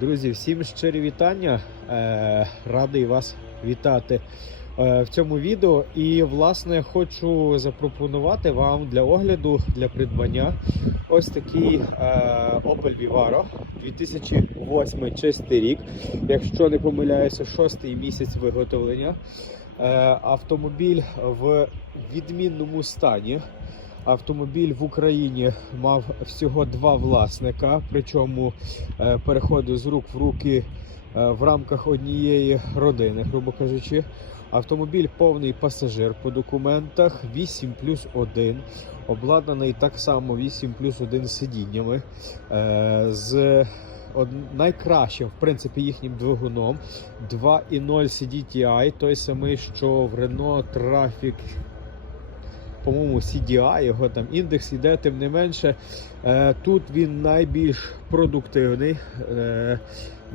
Друзі, всім щирі вітання. Е, радий вас вітати е, в цьому відео. І, власне, хочу запропонувати вам для огляду, для придбання ось такий е, Opel Vivaro 2008 чистий рік. Якщо не помиляюся, шостий місяць виготовлення. Автомобіль в відмінному стані. Автомобіль в Україні мав всього два власника, причому е, переходив з рук в руки е, в рамках однієї родини, грубо кажучи. Автомобіль повний пасажир по документах 8 плюс 1, обладнаний так само 8 плюс 1 сидіннями. е, З найкращим, в принципі, їхнім двигуном 2.0 CDTI, той самий, що в Renault Trafic по-моєму, CDI, його там індекс іде, тим не менше. Е, тут він найбільш продуктивний, е,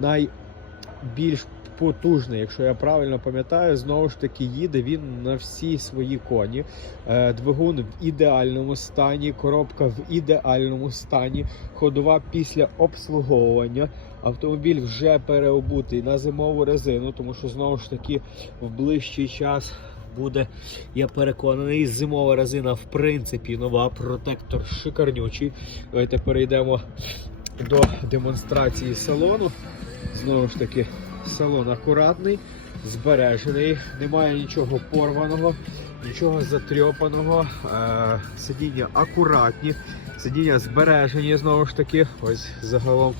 найбільш потужний, якщо я правильно пам'ятаю, знову ж таки їде він на всі свої коні. Е, двигун в ідеальному стані, коробка в ідеальному стані, ходова після обслуговування. Автомобіль вже переобутий на зимову резину, тому що знову ж таки в ближчий час буде я переконаний, зимова резина в принципі нова, протектор шикарнючий. Давайте перейдемо до демонстрації салону. Знову ж таки, салон акуратний, збережений, немає нічого порваного, нічого затрьопаного. Е, сидіння акуратні, сидіння збережені, знову ж таки, ось загалом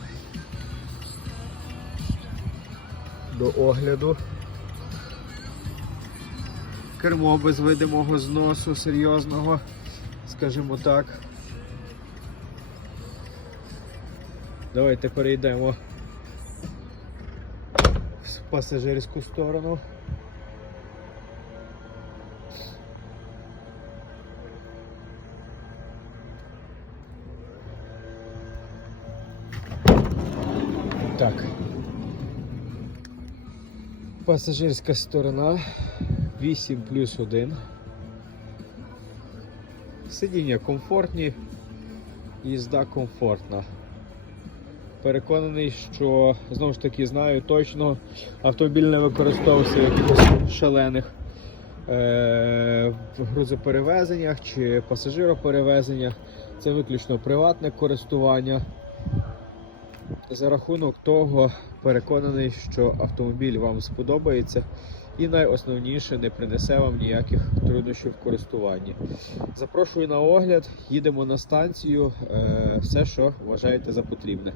до огляду. Кермо без видимого зносу серйозного, скажімо так. Давайте перейдемо пасажирську сторону. Так. Пасажирська сторона 8 плюс 1. Сидіння комфортні, їзда комфортна. Переконаний, що знову ж таки знаю точно, автомобіль не використовувався в якихось шалених е- грузоперевезеннях чи пасажироперевезеннях. Це виключно приватне користування. За рахунок того переконаний, що автомобіль вам сподобається і найосновніше не принесе вам ніяких труднощів в користуванні. Запрошую на огляд, їдемо на станцію, е, все, що вважаєте за потрібне.